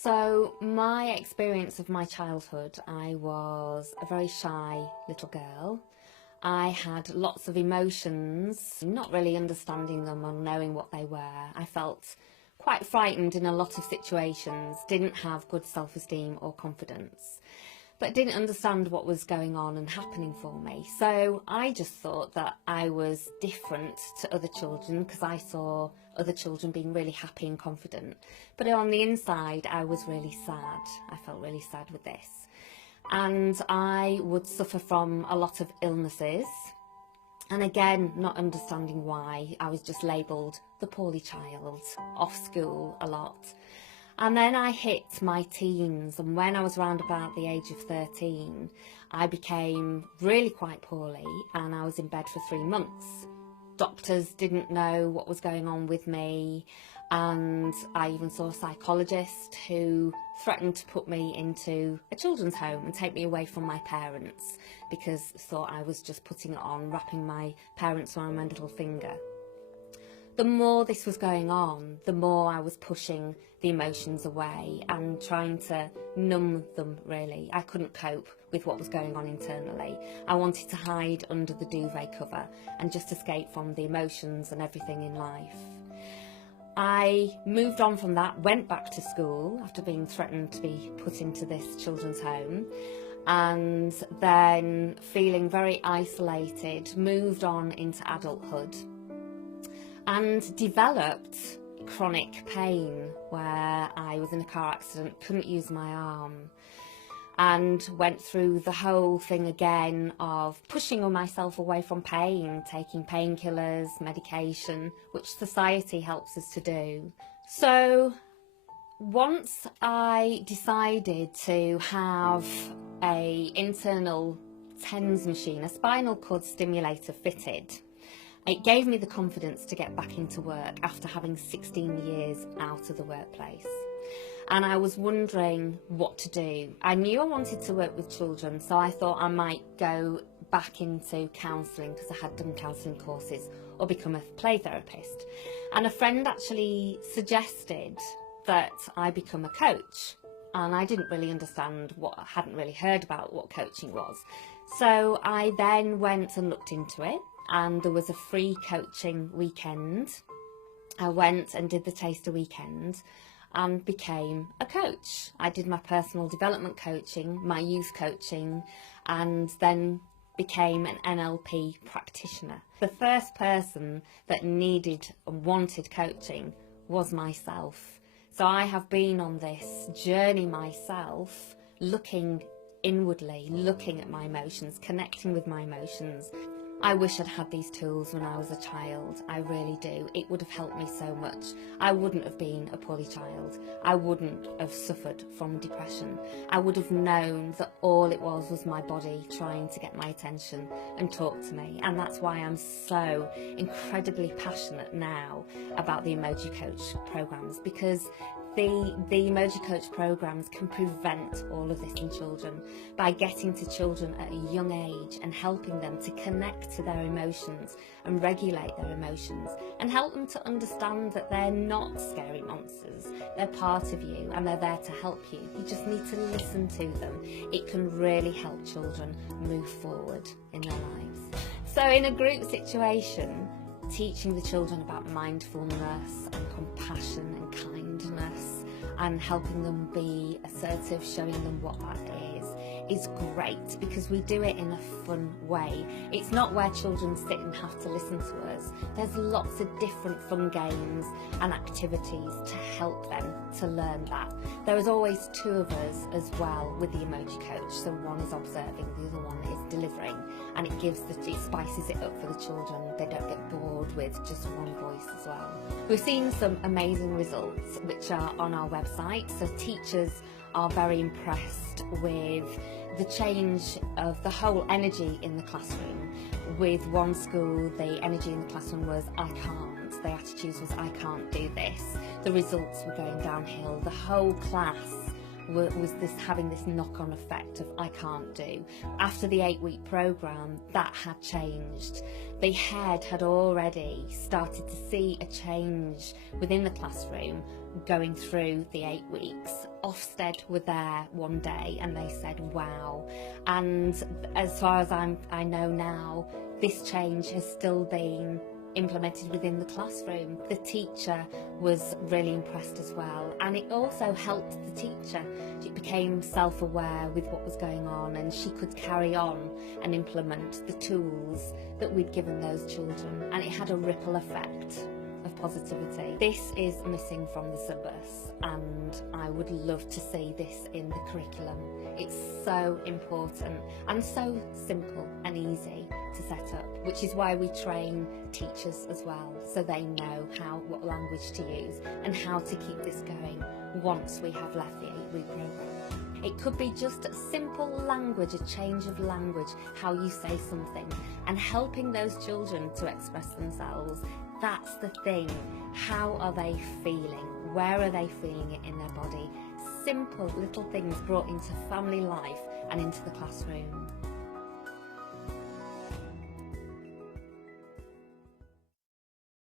So my experience of my childhood, I was a very shy little girl. I had lots of emotions, not really understanding them or knowing what they were. I felt quite frightened in a lot of situations, didn't have good self-esteem or confidence, but didn't understand what was going on and happening for me. So I just thought that I was different to other children because I saw other children being really happy and confident. But on the inside, I was really sad. I felt really sad with this. And I would suffer from a lot of illnesses. And again, not understanding why, I was just labelled the poorly child, off school a lot. And then I hit my teens, and when I was around about the age of 13, I became really quite poorly and I was in bed for 3 months. Doctors didn't know what was going on with me, and I even saw a psychologist who threatened to put me into a children's home and take me away from my parents because thought I was just putting it on, wrapping my parents around my little finger. The more this was going on, the more I was pushing the emotions away and trying to numb them, really. I couldn't cope with what was going on internally. I wanted to hide under the duvet cover and just escape from the emotions and everything in life. I moved on from that, went back to school after being threatened to be put into this children's home, and then feeling very isolated, moved on into adulthood and developed chronic pain where I was in a car accident, couldn't use my arm, and went through the whole thing again of pushing myself away from pain, taking painkillers, medication, which society helps us to do. So once I decided to have an internal TENS machine, a spinal cord stimulator fitted, it gave me the confidence to get back into work after having 16 years out of the workplace. And I was wondering what to do. I knew I wanted to work with children, so I thought I might go back into counselling because I had done counselling courses, or become a play therapist. And a friend actually suggested that I become a coach. And I didn't really understand I hadn't really heard about what coaching was. So I then went and looked into it, and there was a free coaching weekend. I went and did the taster weekend and became a coach. I did my personal development coaching, my youth coaching, and then became an NLP practitioner. The first person that needed and wanted coaching was myself. So I have been on this journey myself, looking inwardly, looking at my emotions, connecting with my emotions. I wish I'd had these tools when I was a child. I really do. It would have helped me so much. I wouldn't have been a poorly child. I wouldn't have suffered from depression. I would have known that all it was my body trying to get my attention and talk to me. And that's why I'm so incredibly passionate now about the Emoji Coach programs, because the Emoji Coach programs can prevent all of this in children by getting to children at a young age and helping them to connect to their emotions and regulate their emotions, and help them to understand that they're not scary monsters. They're part of you and they're there to help you. You just need to listen to them. It can really help children move forward in their lives. So in a group situation, teaching the children about mindfulness and compassion and kindness and helping them be assertive, showing them what that is great, because we do it in a fun way. It's not where children sit and have to listen to us. There's lots of different fun games and activities to help them to learn that. There is always two of us as well with the Emoji Coach, so one is observing, the other one is delivering, and it spices it up for the children. They don't get bored with just one voice as well. We've seen some amazing results which are on our website, so teachers are very impressed with the change of the whole energy in the classroom. With one school, the energy in the classroom was I can't, the attitude was I can't do this. The results were going downhill. The whole class was this having this knock-on effect of I can't do. After the 8-week programme, that had changed. The head had already started to see a change within the classroom going through the 8 weeks. Ofsted were there one day and they said, wow. And as far as I know now, this change has still been implemented within the classroom. The teacher was really impressed as well, and it also helped the teacher. She became self-aware with what was going on, and she could carry on and implement the tools that we'd given those children, and it had a ripple effect of positivity. This is missing from the syllabus, and I would love to see this in the curriculum. It's so important and so simple and easy to set up, which is why we train teachers as well, so they know what language to use and how to keep this going once we have left the 8-week programme. It could be just a simple language, a change of language, how you say something, and helping those children to express themselves. That's the thing. How are they feeling? Where are they feeling it in their body? Simple little things brought into family life and into the classroom.